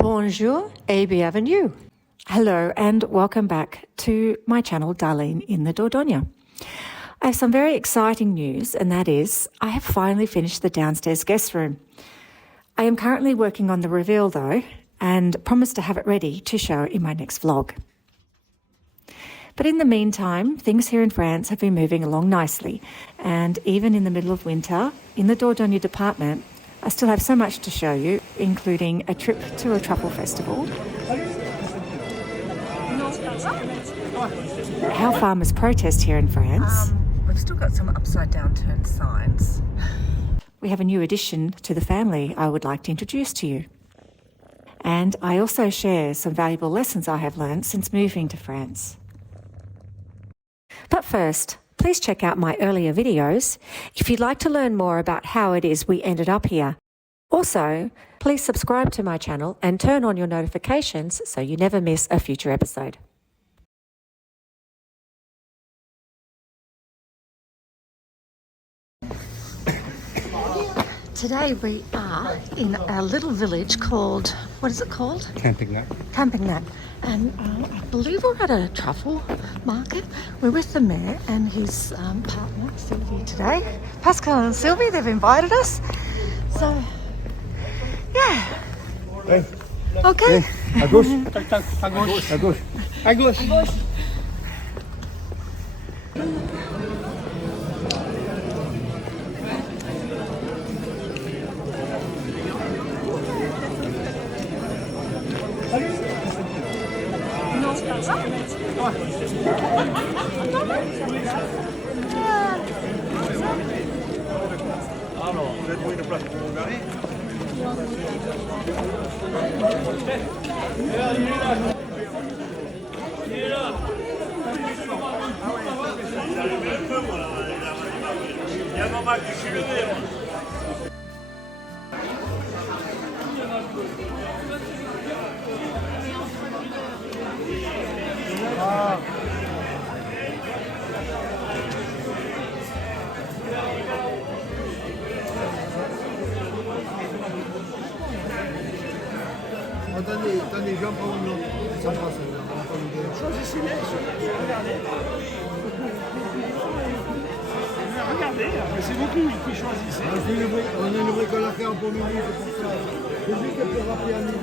Bonjour et bienvenue. Hello and welcome back to my channel, Daglan in the Dordogne. I have some very exciting news, and that is I have finally finished the downstairs guest room. I am currently working on the reveal though, and promise to have it ready to show in my next vlog. But in the meantime, things here in France have been moving along nicely, and even in the middle of winter, in the Dordogne department, I still have so much to show you, including a trip to a truffle festival, how farmers protest here in France. We've still got some upside down turned signs. We have a new addition to the family I would like to introduce to you. And I also share some valuable lessons I have learned since moving to France. But first, please check out my earlier videos if you'd like to learn more about how it is we ended up here. Also, please subscribe to my channel and turn on your notifications so you never miss a future episode. Today we are in a little village called, what is it called? Camping Nut. Camping Nut. And I believe we're at a truffle market. We're with the mayor and his partner, Sylvie, today. Pascal and Sylvie, they've invited us. So, yeah. Hey. Okay. Hey. À gauche. À gauche. À gauche. À gauche. À gauche. Attendez, je vais en prendre une autre. Ça passe, on va prendre une autre. Choisissez-les, regardez. Regardez, c'est vous qui choisissez. On a une bricole à faire pour midi, c'est pour ça. C'est juste que pour rappeler à midi.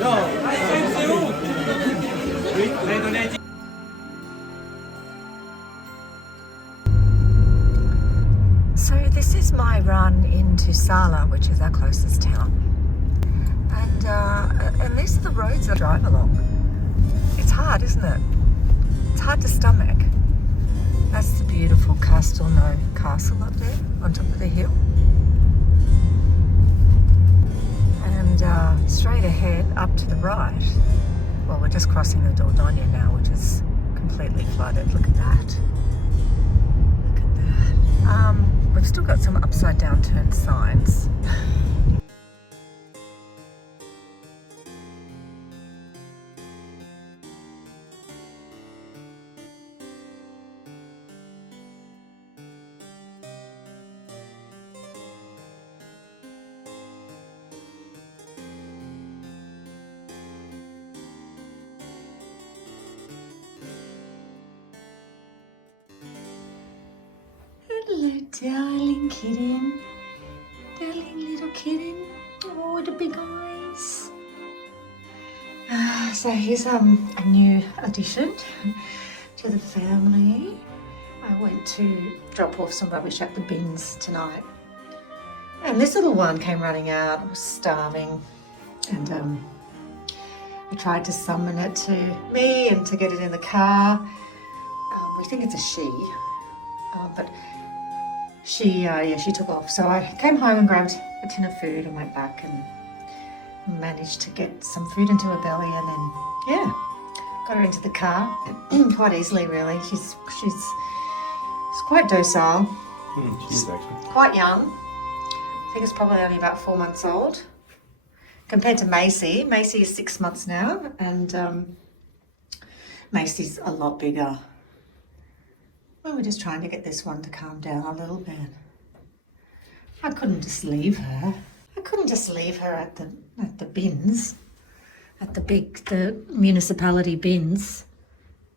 Là. So this is my run into Sala, which is our closest town. And these are the roads I drive along. It's hard, isn't it? It's hard to stomach. That's the beautiful Castelnau castle up there on top of the hill. And straight ahead up to the right, well, we're just crossing the Dordogne now, which is completely flooded. Look at that. Look at that. We've still got some upside down turned signs. Hello, darling kitten. Darling little kitten. Oh, the big eyes. So here's a new addition to the family. I went to drop off some rubbish at the bins tonight. And this little one came running out, was starving. And I tried to summon it to me and to get it in the car. We think it's a she, but she took off. So I came home and grabbed a tin of food and went back and managed to get some food into her belly, and then yeah, got her into the car quite easily. Really, she's quite docile. She is actually. Quite young. I think it's probably only about 4 months old compared to Macy. Macy is 6 months now, and Macy's a lot bigger. Well, we're just trying to get this one to calm down a little bit. I couldn't just leave her. I couldn't just leave her at the bins, at the municipality bins.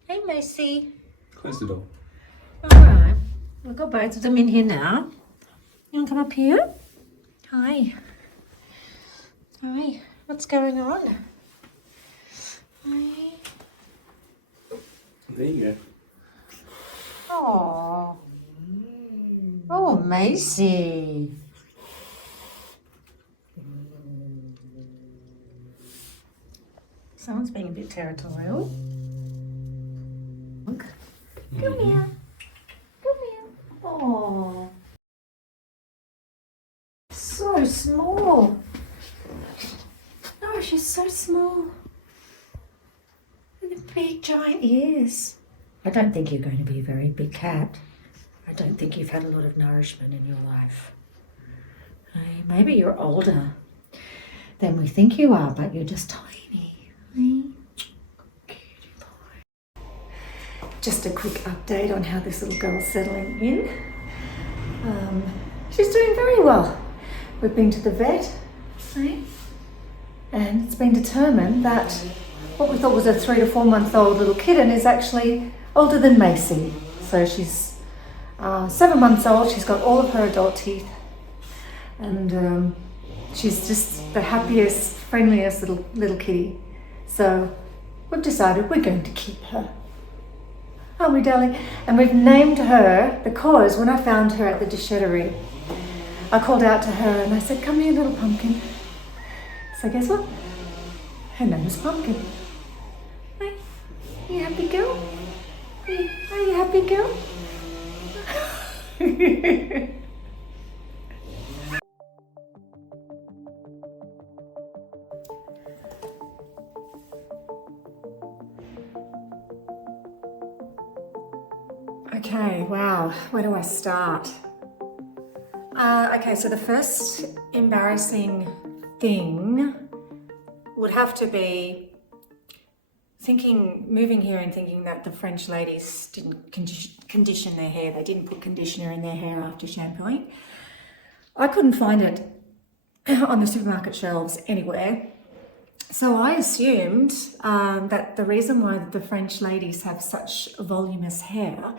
Hey, Macy. Close the door. All right, we've got both of them in here now. You want to come up here? Hi. Hi. What's going on? Hi. There you go. Oh. Oh, Macy. Someone's being a bit territorial. Come here. Come here. Oh. So small. Oh, she's so small. And the big giant ears. I don't think you're going to be a very big cat. I don't think you've had a lot of nourishment in your life. Maybe you're older than we think you are, but you're just tiny. Cutie pie. Just a quick update on how this little girl's settling in. She's doing very well. We've been to the vet, and it's been determined that what we thought was a 3 to 4 month old little kitten is actually older than Macy. So she's 7 months old. She's got all of her adult teeth, and she's just the happiest, friendliest little kitty. So we've decided we're going to keep her. Aren't we, darling? And we've named her because when I found her at the déchetterie, I called out to her and I said, "Come here, little pumpkin." So guess what? Her name is Pumpkin. Hey, you happy girl? Are you happy girl? Okay, wow, where do I start? Okay, so the first embarrassing thing would have to be moving here and thinking that the French ladies didn't condition their hair. They didn't put conditioner in their hair after shampooing. I couldn't find it on the supermarket shelves anywhere. So I assumed that the reason why the French ladies have such voluminous hair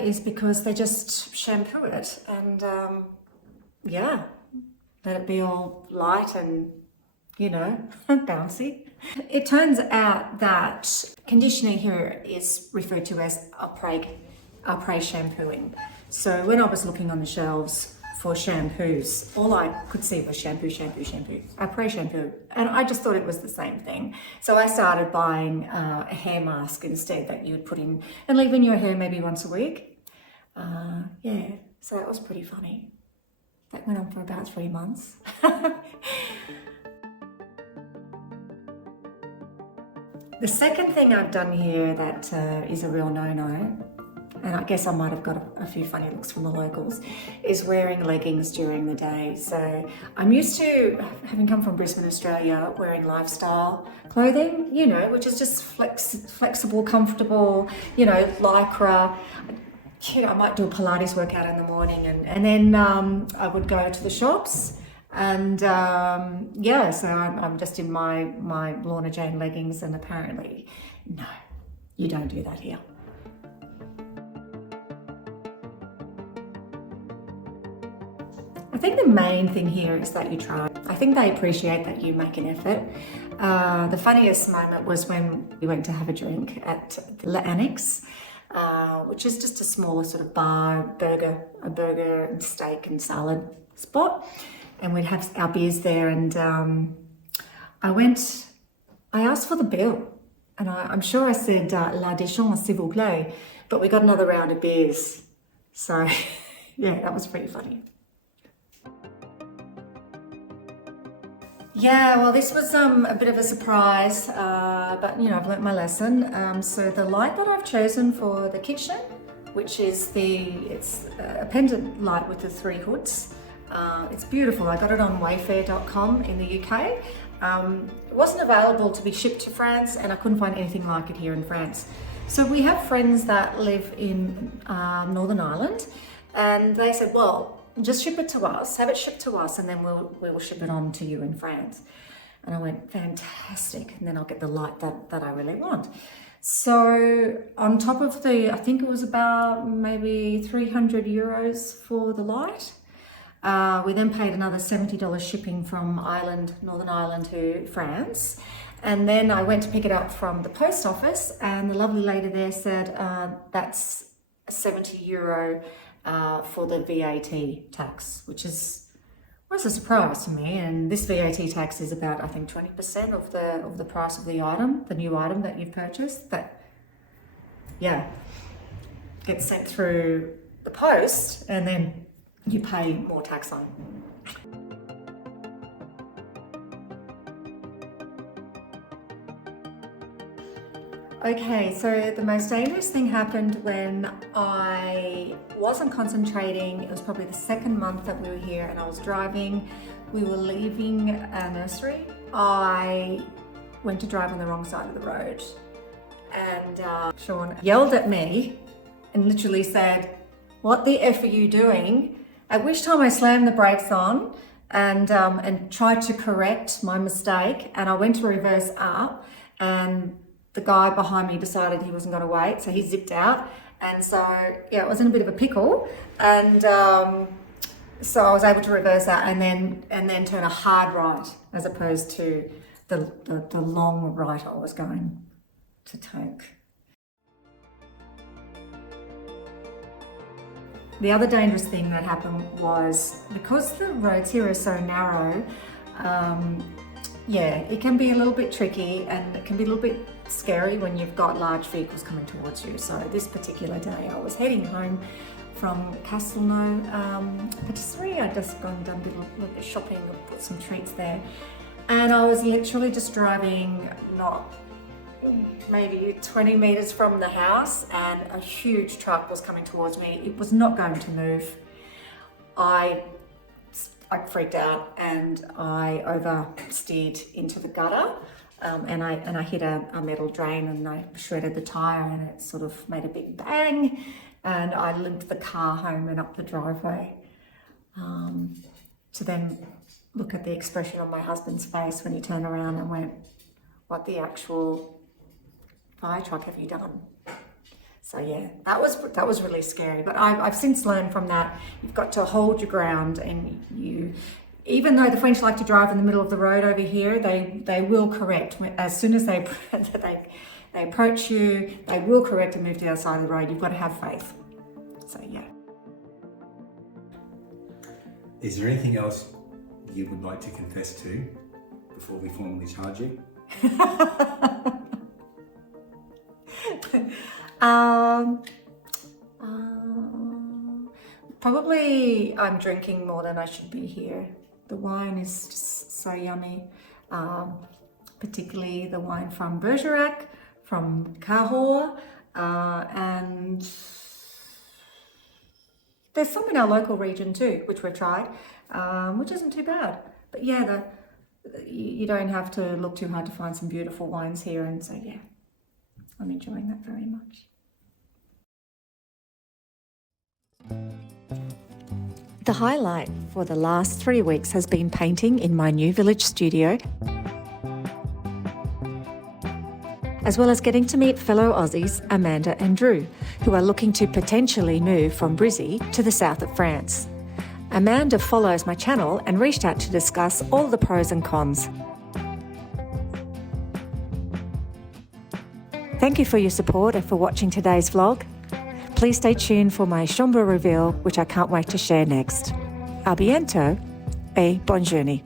is because they just shampoo it and yeah, let it be all light and, you know, bouncy. It turns out that conditioner here is referred to as après shampooing. So when I was looking on the shelves for shampoos, all I could see was shampoo, après shampoo. And I just thought it was the same thing. So I started buying a hair mask instead that you would put in and leave in your hair maybe once a week. Yeah, so that was pretty funny. That went on for about 3 months. The second thing I've done here that is a real no-no, and I guess I might have got a few funny looks from the locals, is wearing leggings during the day. So I'm used to, having come from Brisbane, Australia, wearing lifestyle clothing, you know, which is just flexible, comfortable, you know, lycra. You know, I might do a Pilates workout in the morning and then I would go to the shops and yeah, so I'm just in my Lorna Jane leggings, and apparently, no, you don't do that here. I think the main thing here is that you try. I think they appreciate that you make an effort. The funniest moment was when we went to have a drink at the Annex, which is just a smaller sort of bar, a burger and steak and salad spot. And we'd have our beers there, and I went I asked for the bill, and I'm sure I said la déchance s'il vous plaît, but we got another round of beers. So yeah, that was pretty funny. Yeah, well, this was a bit of a surprise, but you know, I've learnt my lesson. So the light that I've chosen for the kitchen, which is it's a pendant light with the 3 hoods. It's beautiful. I got it on wayfair.com in the UK. It wasn't available to be shipped to France, and I couldn't find anything like it here in France. So we have friends that live in Northern Ireland, and they said, well, just ship it to us, have it shipped to us, and then we will ship it on to you in France. And I went, fantastic. And then I'll get the light that I really want. So on top of I think it was about maybe 300 euros for the light. We then paid another $70 shipping from Northern Ireland to France. And then I went to pick it up from the post office, and the lovely lady there said, that's 70 euro for the VAT tax, which was a surprise to me. And this VAT tax is about, I think, 20% of the price of the item, the new item that you've purchased, that, yeah, gets sent through the post, and then you pay more tax on. Okay, so the most dangerous thing happened when I wasn't concentrating. It was probably the 2nd month that we were here, and I was driving. We were leaving a nursery. I went to drive on the wrong side of the road, and Sean yelled at me and literally said, "What the F are you doing?" At which time I slammed the brakes on and tried to correct my mistake, and I went to reverse up, and the guy behind me decided he wasn't going to wait, so he zipped out. And so, yeah, it was in a bit of a pickle. And so I was able to reverse that and then turn a hard right, as opposed to the long right I was going to take. The other dangerous thing that happened was, because the roads here are so narrow, yeah, it can be a little bit tricky, and it can be a little bit scary when you've got large vehicles coming towards you. So this particular day I was heading home from Castelnau Patisserie. I'd just gone and done a little bit of shopping and put some treats there. And I was literally just driving maybe 20 meters from the house, and a huge truck was coming towards me. It was not going to move. I freaked out, and I oversteered into the gutter, and I hit a metal drain, and I shredded the tire, and it sort of made a big bang, and I limped the car home and up the driveway, to then look at the expression on my husband's face when he turned around and went, "What the actual fire truck have you done?" So yeah, that was really scary. But I've since learned from that, you've got to hold your ground, and even though the French like to drive in the middle of the road over here, they will correct as soon as they approach you. They will correct and move to the other side of the road. You've got to have faith. So yeah. Is there anything else you would like to confess to before we formally charge you? Probably I'm drinking more than I should be here. The wine is just so yummy, particularly the wine from Bergerac, from Cahors, and there's some in our local region too, which we've tried, which isn't too bad. But yeah, you don't have to look too hard to find some beautiful wines here, and so yeah, I'm enjoying that very much. The highlight for the last 3 weeks has been painting in my new village studio, as well as getting to meet fellow Aussies Amanda and Drew, who are looking to potentially move from Brizzy to the south of France. Amanda follows my channel and reached out to discuss all the pros and cons. Thank you for your support and for watching today's vlog. Please stay tuned for my chambre reveal, which I can't wait to share next. A bientôt et bonne journée.